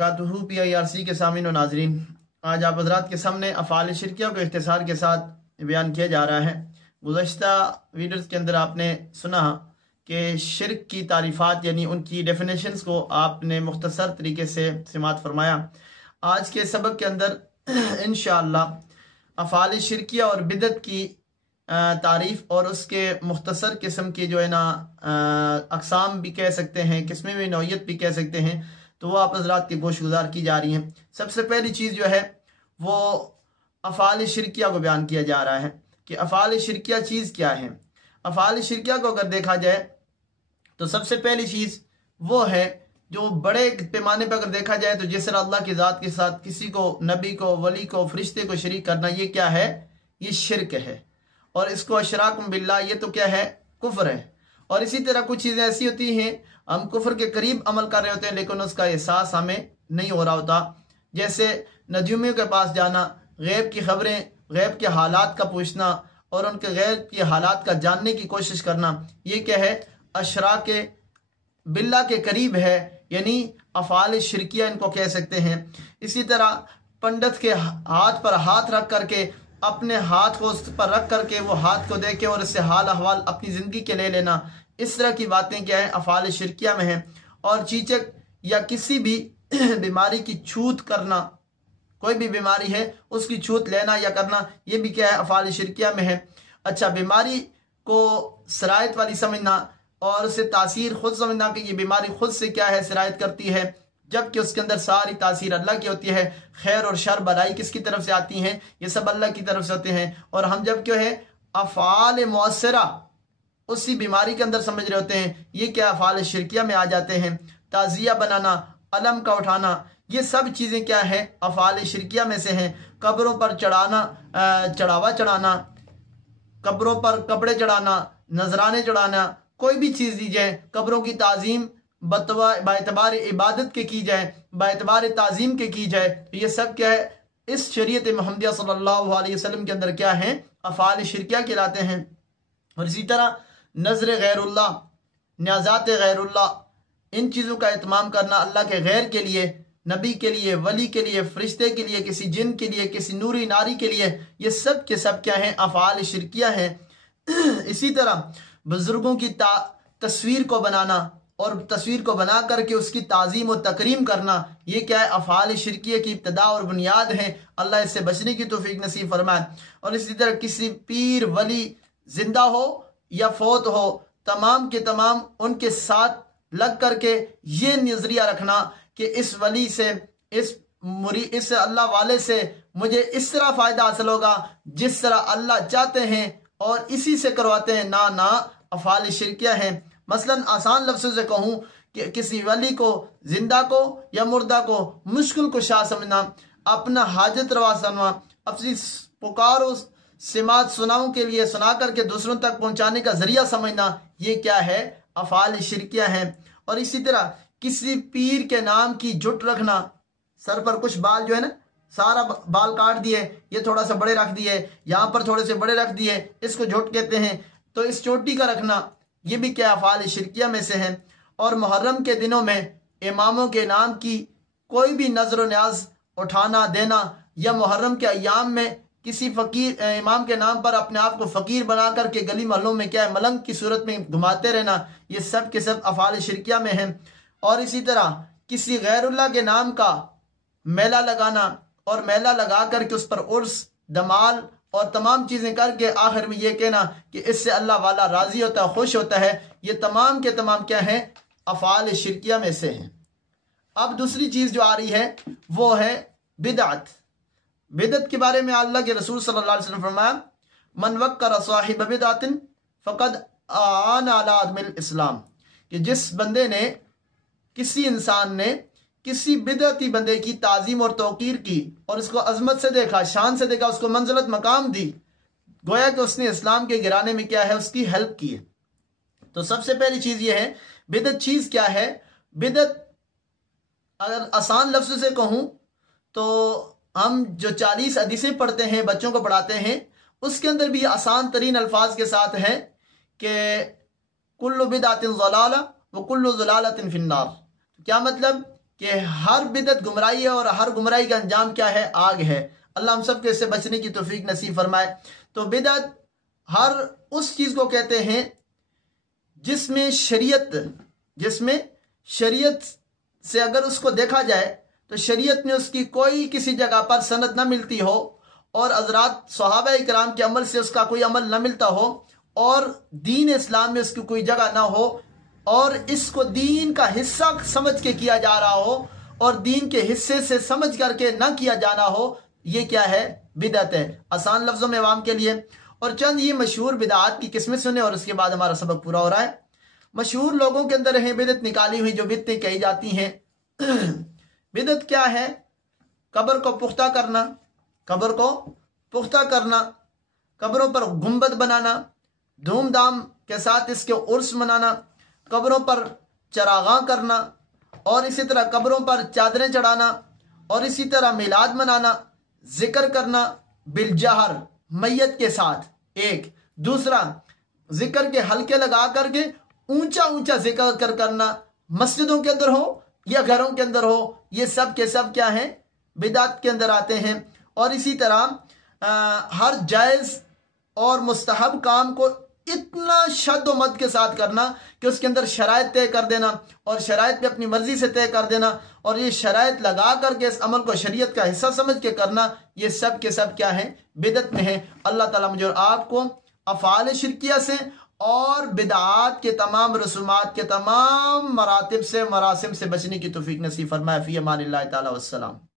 PIRC کے سامعین و ناظرین، آج آپ حضرات کے سامنے افعال شرکیہ کو اختصار کے ساتھ بیان کیا جا رہا ہے۔ گزشتہ ویڈیوز کے اندر آپ نے سنا کہ شرک کی تعریفات یعنی ان کی ڈیفینیشنز کو آپ نے مختصر طریقے سے سماعت فرمایا۔ آج کے سبق کے اندر انشاءاللہ افعال شرکیہ اور بدعت کی تعریف اور اس کے مختصر قسم کی جو ہے نا اقسام بھی کہہ سکتے ہیں، قسمیں بھی، نوعیت بھی کہہ سکتے ہیں، تو وہ آپ حضرات کی گوش گزار کی جا رہی ہیں۔ سب سے پہلی چیز جو ہے وہ افعال شرکیہ کو بیان کیا جا رہا ہے کہ افعال شرکیہ چیز کیا ہے۔ افعال شرکیہ کو اگر دیکھا جائے تو سب سے پہلی چیز وہ ہے جو بڑے پیمانے پر اگر دیکھا جائے تو جس طرح اللہ کی ذات کے ساتھ کسی کو، نبی کو، ولی کو، فرشتے کو شریک کرنا، یہ کیا ہے؟ یہ شرک ہے۔ اور اس کو اشراکم باللہ، یہ تو کیا ہے؟ کفر ہے۔ اور اسی طرح کچھ چیزیں ایسی ہوتی ہیں ہم کفر کے قریب عمل کر رہے ہوتے ہیں لیکن اس کا احساس ہمیں نہیں ہو رہا ہوتا، جیسے نجومیوں کے پاس جانا، غیب کی خبریں، غیب کے حالات کا پوچھنا اور ان کے غیب کے حالات کا جاننے کی کوشش کرنا، یہ کیا ہے؟ اشراک باللہ کے قریب ہے، یعنی افعال شرکیہ ان کو کہہ سکتے ہیں۔ اسی طرح پنڈت کے ہاتھ پر ہاتھ رکھ کر کے، اپنے ہاتھ کو اس پر رکھ کر کے وہ ہاتھ کو دیکھے اور اس سے حال احوال اپنی زندگی کے لے لینا، اس طرح کی باتیں کیا ہیں؟ افعال شرکیہ میں ہیں۔ اور چیچک یا کسی بھی بیماری کی چھوت کرنا، کوئی بھی بیماری ہے اس کی چھوت لینا یا کرنا، یہ بھی کیا ہے؟ افعال شرکیہ میں ہے۔ اچھا، بیماری کو سرایت والی سمجھنا اور اسے تاثیر خود سمجھنا کہ یہ بیماری خود سے کیا ہے؟ سرایت کرتی ہے، جبکہ اس کے اندر ساری تاثیر اللہ کی ہوتی ہے۔ خیر اور شر، بلائی کس کی طرف سے آتی ہیں؟ یہ سب اللہ کی طرف سے ہوتے ہیں۔ اور ہم جب کیا ہے؟ افعال مؤثرہ اسی بیماری کے اندر سمجھ رہے ہوتے ہیں، یہ کیا افعال شرکیہ میں آ جاتے ہیں۔ تعزیہ بنانا، علم کا اٹھانا، یہ سب چیزیں کیا ہے؟ افعال شرکیہ میں سے ہیں۔ قبروں پر چڑھاوا چڑھانا، قبروں پر کپڑے چڑھانا، نذرانے چڑھانا، کوئی بھی چیز دی جائے، قبروں کی تعظیم باعتبار عبادت کے کی جائے، باعتبار تعظیم کے کی جائے، یہ سب کیا ہے؟ اس شریعت محمدیہ صلی اللہ علیہ وسلم کے اندر کیا ہیں؟ افعال شرکیہ کہلاتے ہیں۔ اور اسی طرح نظر غیر اللہ، نیازات غیر اللہ، ان چیزوں کا اہتمام کرنا اللہ کے غیر کے لیے، نبی کے لیے، ولی کے لیے، فرشتے کے لیے، کسی جن کے لیے، کسی نوری ناری کے لیے، یہ سب کے سب کیا ہیں؟ افعال شرکیہ ہیں۔ اسی طرح بزرگوں کی تصویر کو بنانا اور تصویر کو بنا کر کے اس کی تعظیم و تکریم کرنا، یہ کیا ہے؟ افعال شرکیہ کی ابتدا اور بنیاد ہے۔ اللہ اس سے بچنے کی توفیق نصیب فرمائے۔ اور اسی طرح کسی پیر ولی زندہ ہو یا فوت ہو، تمام کے تمام ان کے ساتھ لگ کر کے یہ نظریہ رکھنا کہ اس ولی سے، اس اللہ والے سے مجھے اس طرح فائدہ حاصل ہوگا جس طرح اللہ چاہتے ہیں اور اسی سے کرواتے ہیں، نہ افعال شرکیہ ہیں۔ مثلا آسان لفظوں سے کہوں کہ کسی ولی کو، زندہ کو یا مردہ کو مشکل کشا سمجھنا، اپنا حاجت روا سمجھنا، اپنی پکار و سماعت سناؤں کے لیے سنا کر کے دوسروں تک پہنچانے کا ذریعہ سمجھنا، یہ کیا ہے؟ افعال شرکیہ ہیں۔ اور اسی طرح کسی پیر کے نام کی جٹ رکھنا، سر پر کچھ بال جو ہے نا، سارا بال کاٹ دیے، یہ تھوڑا سا بڑے رکھ دیے، یہاں پر تھوڑے سے بڑے رکھ دیے، اس کو جھٹ کہتے ہیں۔ تو اس چوٹی کا رکھنا، یہ بھی کیا افعال شرکیہ میں سے ہیں۔ اور محرم کے دنوں میں اماموں کے نام کی کوئی بھی نظر و نیاز اٹھانا دینا، یا محرم کے ایام میں کسی فقیر امام کے نام پر اپنے آپ کو فقیر بنا کر کے گلی محلوں میں کیا ہے؟ ملنگ کی صورت میں گھماتے رہنا، یہ سب کے سب افعال شرکیہ میں ہیں۔ اور اسی طرح کسی غیر اللہ کے نام کا میلہ لگانا اور میلہ لگا کر کے اس پر عرس، دمال اور تمام چیزیں کر کے آخر میں یہ کہنا کہ اس سے اللہ والا راضی ہوتا ہے، خوش ہوتا ہے، یہ تمام کے تمام کیا ہیں؟ افعال شرکیہ میں سے ہیں۔ اب دوسری چیز جو آ رہی ہے وہ ہے بدعت۔ بدعت کے بارے میں اللہ کے رسول صلی اللہ علیہ وسلم فرمایا، من وقر صاحب بدعت فقد اعان علی عدم الاسلام، کہ جس بندے نے، کسی انسان نے کسی بدعتی بندے کی تعظیم اور توقیر کی اور اس کو عظمت سے دیکھا، شان سے دیکھا، اس کو منزلت مقام دی، گویا کہ اس نے اسلام کے گرانے میں کیا ہے؟ اس کی ہیلپ کی ہے۔ تو سب سے پہلی چیز یہ ہے، بدعت چیز کیا ہے؟ بدعت اگر آسان لفظ سے کہوں تو ہم جو 40 حدیثیں پڑھتے ہیں، بچوں کو پڑھاتے ہیں، اس کے اندر بھی آسان ترین الفاظ کے ساتھ ہے کہ کل بدعت ضلالہ وکل ضلالۃ فی النار۔ کیا مطلب؟ کہ ہر بدعت گمراہی ہے اور ہر گمراہی کا انجام کیا ہے؟ آگ ہے۔ اللہ ہم سب کو اس سے بچنے کی توفیق نصیب فرمائے۔ تو بدعت ہر اس چیز کو کہتے ہیں جس میں شریعت سے اگر اس کو دیکھا جائے تو شریعت میں اس کی کوئی کسی جگہ پر سند نہ ملتی ہو، اور حضرات صحابہ کرام کے عمل سے اس کا کوئی عمل نہ ملتا ہو، اور دین اسلام میں اس کی کوئی جگہ نہ ہو، اور اس کو دین کا حصہ سمجھ کے کیا جا رہا ہو اور دین کے حصے سے سمجھ کر کے نہ کیا جانا ہو، یہ کیا ہے؟ بدعت ہے۔ آسان لفظوں میں عوام کے لیے، اور چند یہ مشہور بدعات کی قسمیں سنیں اور اس کے بعد ہمارا سبق پورا ہو رہا ہے۔ مشہور لوگوں کے اندر ہیں بدعت نکالی ہوئی جو بدعتیں کہی جاتی ہیں۔ بدعت کیا ہے؟ قبر کو پختہ کرنا، قبروں پر گنبد بنانا، دھوم دھام کے ساتھ اس کے عرس منانا، قبروں پر چراغاں کرنا، اور اسی طرح قبروں پر چادریں چڑھانا، اور اسی طرح میلاد منانا، ذکر کرنا بالجہر میت کے ساتھ، ایک دوسرا ذکر کے حلقے لگا کر کے اونچا ذکر کرنا، مسجدوں کے اندر ہو یا گھروں کے اندر ہو، یہ سب کے سب کیا ہیں؟ بدعت کے اندر آتے ہیں۔ اور اسی طرح ہر جائز اور مستحب کام کو اتنا شد و مد کے ساتھ کرنا کہ اس کے اندر شرائط طے کر دینا، اور شرائط پہ اپنی مرضی سے طے کر دینا، اور یہ شرائط لگا کر کے اس عمل کو شریعت کا حصہ سمجھ کے کرنا، یہ سب کے سب کیا ہیں؟ بدعت میں ہے۔ اللہ تعالیٰ مجھے اور آپ کو افعال شرکیہ سے اور بدعات کے تمام رسومات کے تمام مراتب سے مراسم سے بچنے کی توفیق نصیب فرمائے۔ فی امان اللہ تعالیٰ والسلام۔